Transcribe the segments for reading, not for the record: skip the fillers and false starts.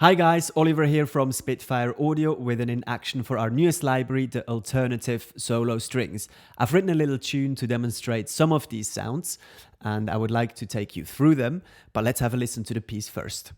Hi guys, Oliver here from Spitfire Audio with an in action for our newest library, the Alternative Solo Strings. I've written a little tune to demonstrate some of these sounds and I would like to take you through them, but let's have a listen to the piece first.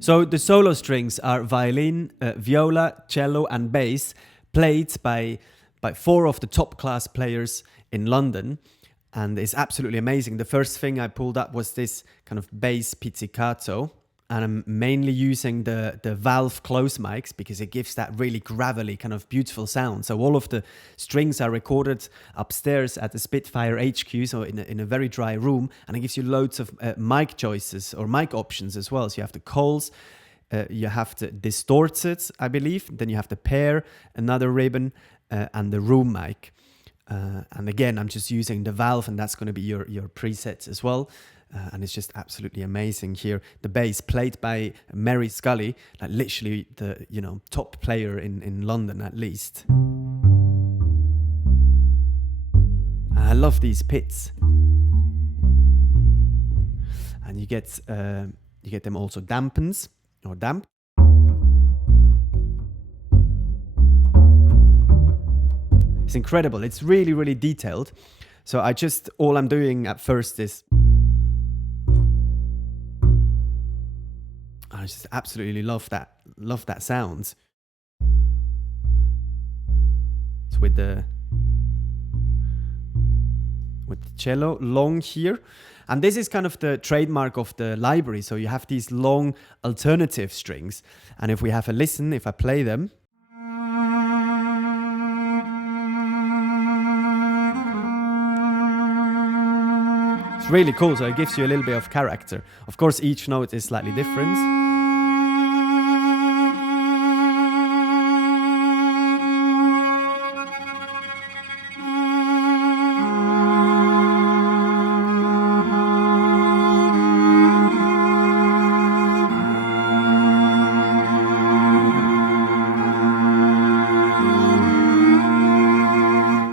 So the solo strings are violin, viola, cello and bass, played by four of the top class players in London, and it's absolutely amazing. The first thing I pulled up was this kind of bass pizzicato, and I'm mainly using the valve close mics because it gives that really gravelly kind of beautiful sound. So all of the strings are recorded upstairs at the Spitfire HQ, so in a very dry room, and it gives you loads of mic choices or mic options as well. So you have the coils, you have the distorted, I believe, then you have the pair, another ribbon, and the room mic. And again, I'm just using the valve, and that's going to be your presets as well. And it's just absolutely amazing here. The bass played by Mary Scully, like literally the top player in London at least. I love these pits, and you get them also dampens or damp. It's incredible. It's really, really detailed. So all I'm doing at first is I just absolutely love that sound. It's with the cello long here. And this is kind of the trademark of the library. So you have these long alternative strings. And if we have a listen, if I play them, it's really cool. So it gives you a little bit of character. Of course, each note is slightly different.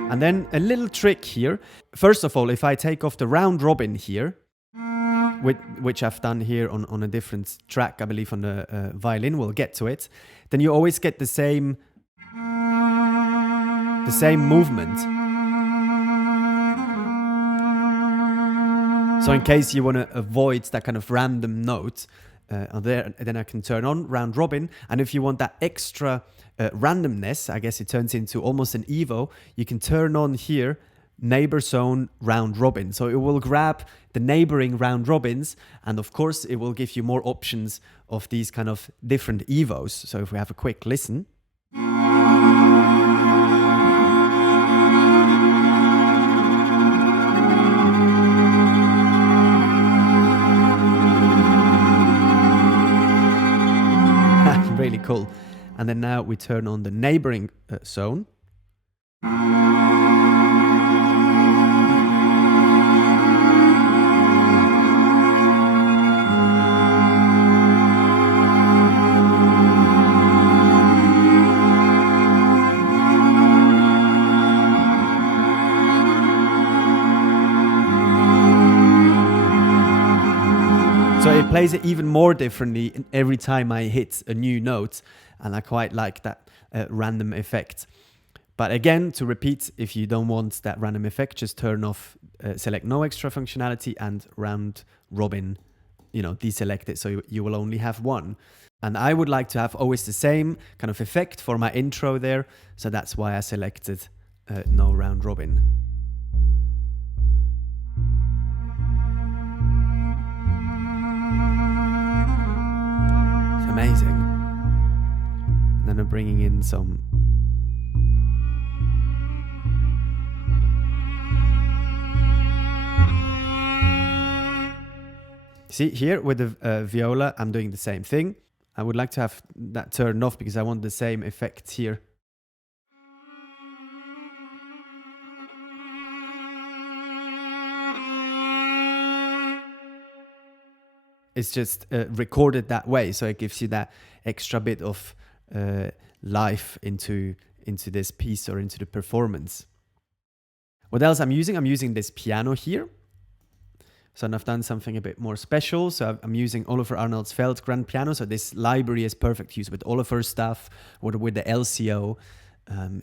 And then a little trick here. First of all, if I take off the round robin here, which I've done here on a different track, I believe on the violin, we'll get to it, then you always get the same movement. So in case you want to avoid that kind of random note, then I can turn on round robin, and if you want that extra randomness, I guess it turns into almost an Evo, you can turn on here neighbor zone round robin. So it will grab the neighboring round robins, and of course it will give you more options of these kind of different Evos. So if we have a quick listen. Really cool. And then now we turn on the neighboring zone. So it plays it even more differently every time I hit a new note, and I quite like that random effect. But again, to repeat, if you don't want that random effect, just turn off, select no extra functionality and round robin, deselect it, so you will only have one. And I would like to have always the same kind of effect for my intro there, so that's why I selected no round robin. Amazing. And then I'm bringing in some see here with the viola, I'm doing the same thing. I would like to have that turned off because I want the same effect here. It's just recorded that way, so it gives you that extra bit of life into this piece or into the performance. What else I'm using? I'm using this piano here. So I've done something a bit more special. So I'm using Oliver Arnold's Felt Grand Piano. So this library is perfect to use with Oliver's stuff or with the LCO.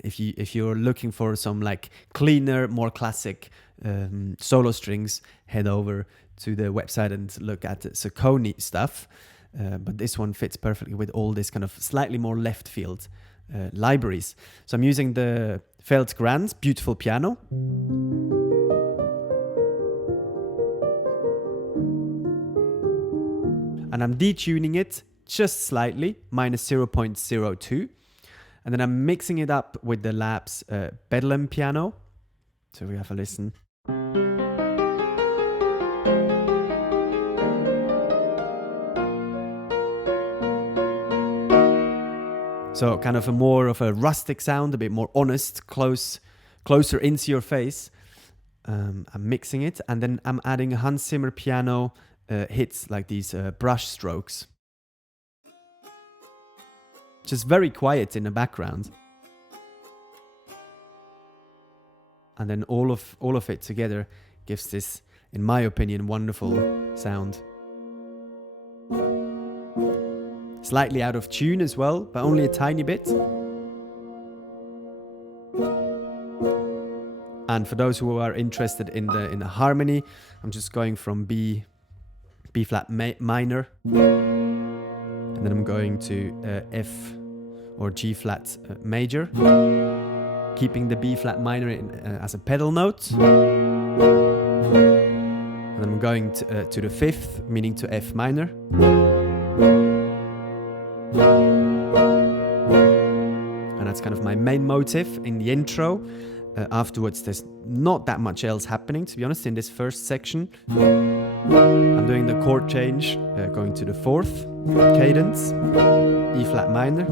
If you're looking for some like cleaner, more classic solo strings, head over to the website and look at the Saucony stuff. But this one fits perfectly with all this kind of slightly more left field libraries. So I'm using the Felt Grand, beautiful piano. And I'm detuning it just slightly, minus 0.02. And then I'm mixing it up with the Labs Bedlam piano. So we have a listen. So kind of more of a rustic sound, a bit more honest, closer into your face. I'm mixing it, and then I'm adding a Hans Zimmer piano hits, like these brush strokes. Just very quiet in the background. And then all of it together gives this, in my opinion, wonderful sound. Slightly out of tune as well, but only a tiny bit. And for those who are interested in the harmony, I'm just going from B flat minor, and then I'm going to F or G flat major, keeping the B flat minor as a pedal note. And then I'm going to the fifth, meaning to F minor. And that's kind of my main motive in the intro. Afterwards, there's not that much else happening, to be honest, in this first section. I'm doing the chord change, going to the fourth cadence, E flat minor.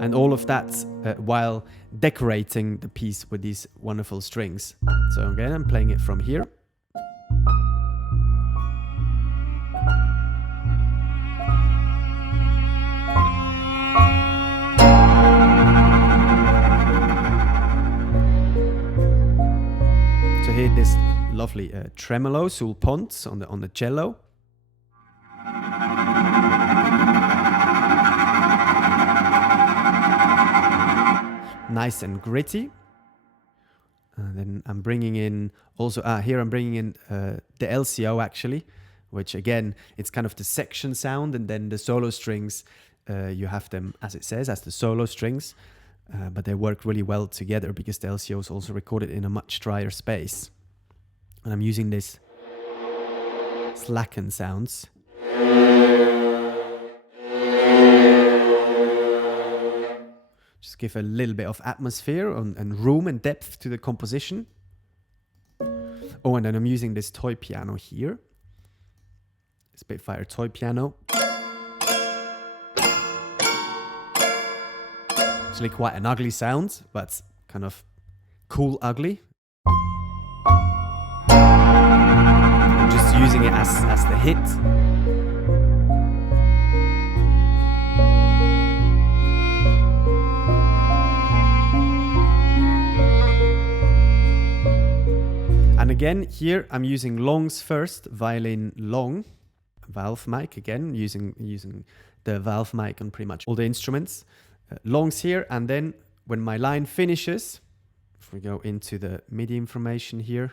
And all of that while decorating the piece with these wonderful strings. So again, I'm playing it from here. So here this lovely tremolo, sul ponce on the cello. Nice and gritty. And then I'm bringing in also, here I'm bringing in the LCO actually, which again, it's kind of the section sound, and then the solo strings, you have them, as it says, as the solo strings, but they work really well together because the LCO is also recorded in a much drier space. And I'm using this slacken sounds. give a little bit of atmosphere and room and depth to the composition. Oh, and then I'm using this toy piano here. Spitfire toy piano. Actually quite an ugly sound, but kind of cool ugly. I'm just using it as the hit. And again, here I'm using longs first, violin long, valve mic again, using the valve mic on pretty much all the instruments. Longs here, and then when my line finishes, if we go into the MIDI information here,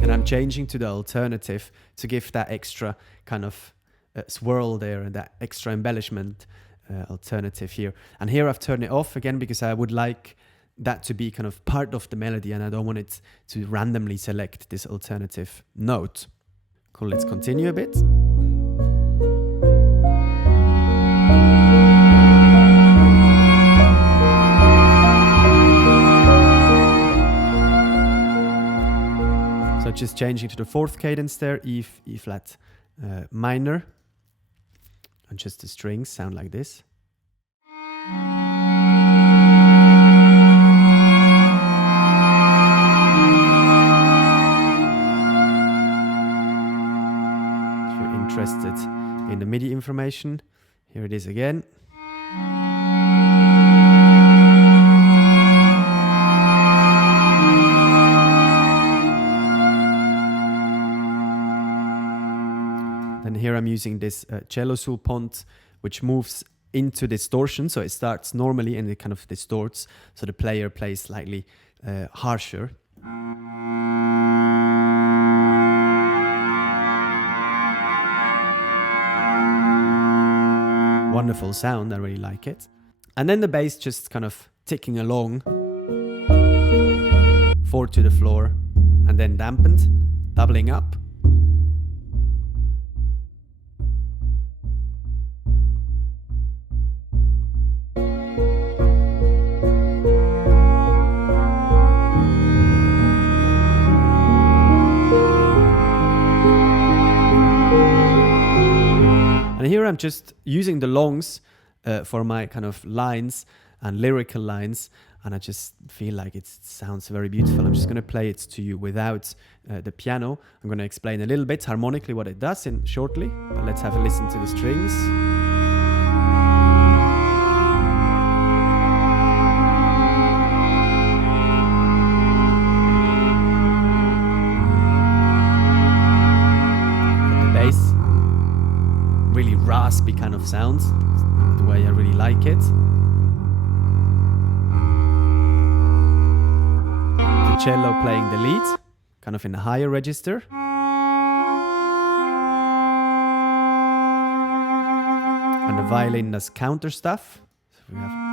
and I'm changing to the alternative to give that extra kind of swirl there and that extra embellishment. Alternative here, and here I've turned it off again because I would like that to be kind of part of the melody and I don't want it to randomly select this alternative note. Cool, let's continue a bit. So just changing to the fourth cadence there, E flat minor. And just the strings sound like this. If you're interested in the MIDI information, here it is again. And here I'm using this cello sulpont, which moves into distortion. So it starts normally and it kind of distorts. So the player plays slightly harsher. Wonderful sound, I really like it. And then the bass just kind of ticking along. 4 to the floor and then dampened, doubling up. And here I'm just using the longs for my kind of lines and lyrical lines, and I just feel like it sounds very beautiful. I'm just going to play it to you without the piano. I'm going to explain a little bit harmonically what it does shortly, but let's have a listen to the strings. Really raspy kind of sound, the way I really like it. The cello playing the lead, kind of in a higher register. And the violin does counter stuff. So we have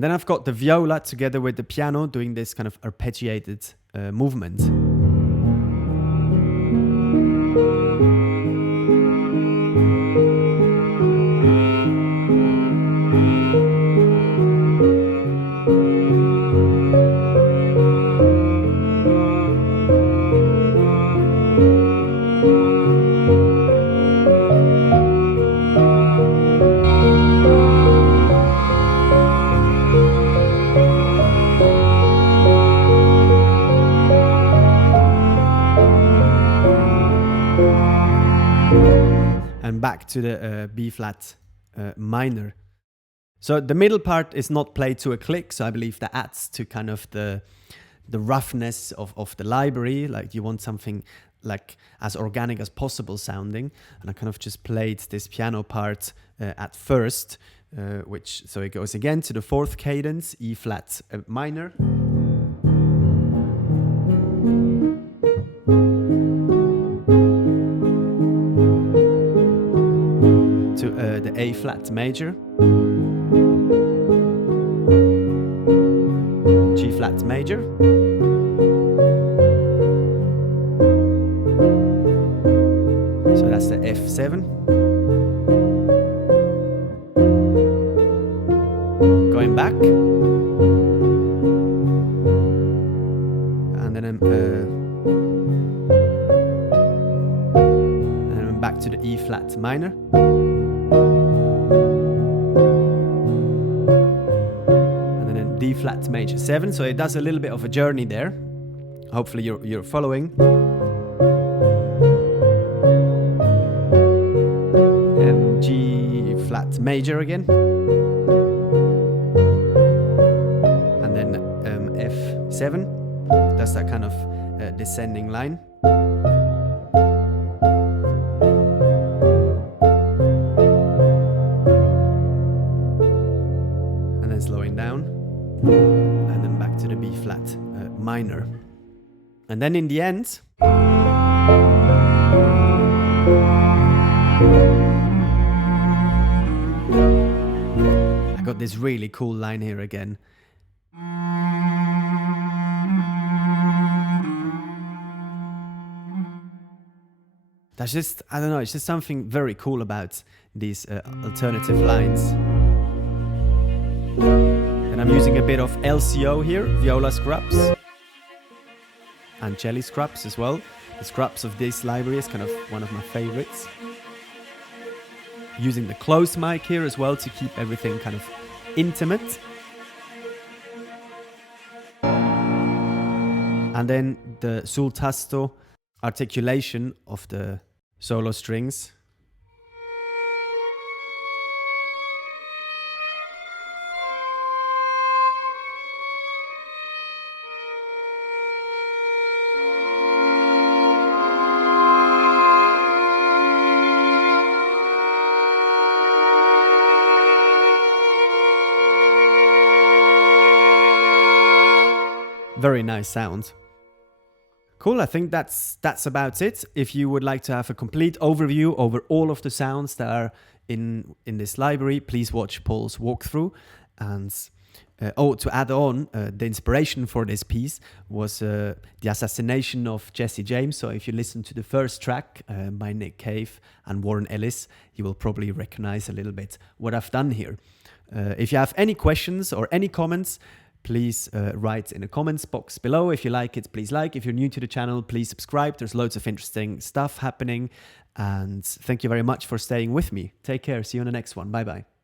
And then I've got the viola together with the piano doing this kind of arpeggiated movement. And back to the B flat minor. So the middle part is not played to a click, so I believe that adds to kind of the roughness of the library. Like you want something like as organic as possible sounding, and I kind of just played this piano part at first so it goes again to the fourth cadence, E flat minor. To the A flat major, G flat major, so that's the F7. Going back, and then I'm back to the E flat minor. D flat major 7, so it does a little bit of a journey there. Hopefully you're following. G flat major again, and then F7. That's that kind of descending line. And then slowing down. And then back to the B flat minor. And then in the end, I got this really cool line here again. That's just, I don't know, it's just something very cool about these alternative lines. And I'm using a bit of LCO here, viola scraps, and cello scraps as well. The scraps of this library is kind of one of my favorites. Using the close mic here as well to keep everything kind of intimate. And then the sul tasto articulation of the solo strings. Very nice sound. Cool, I think that's about it. If you would like to have a complete overview over all of the sounds that are in this library, please watch Paul's walkthrough. And to add on, the inspiration for this piece was the assassination of Jesse James. So if you listen to the first track by Nick Cave and Warren Ellis, you will probably recognize a little bit what I've done here. If you have any questions or any comments, please write in the comments box below. If you like it, please like. If you're new to the channel, please subscribe. There's loads of interesting stuff happening. And thank you very much for staying with me. Take care. See you on the next one. Bye-bye.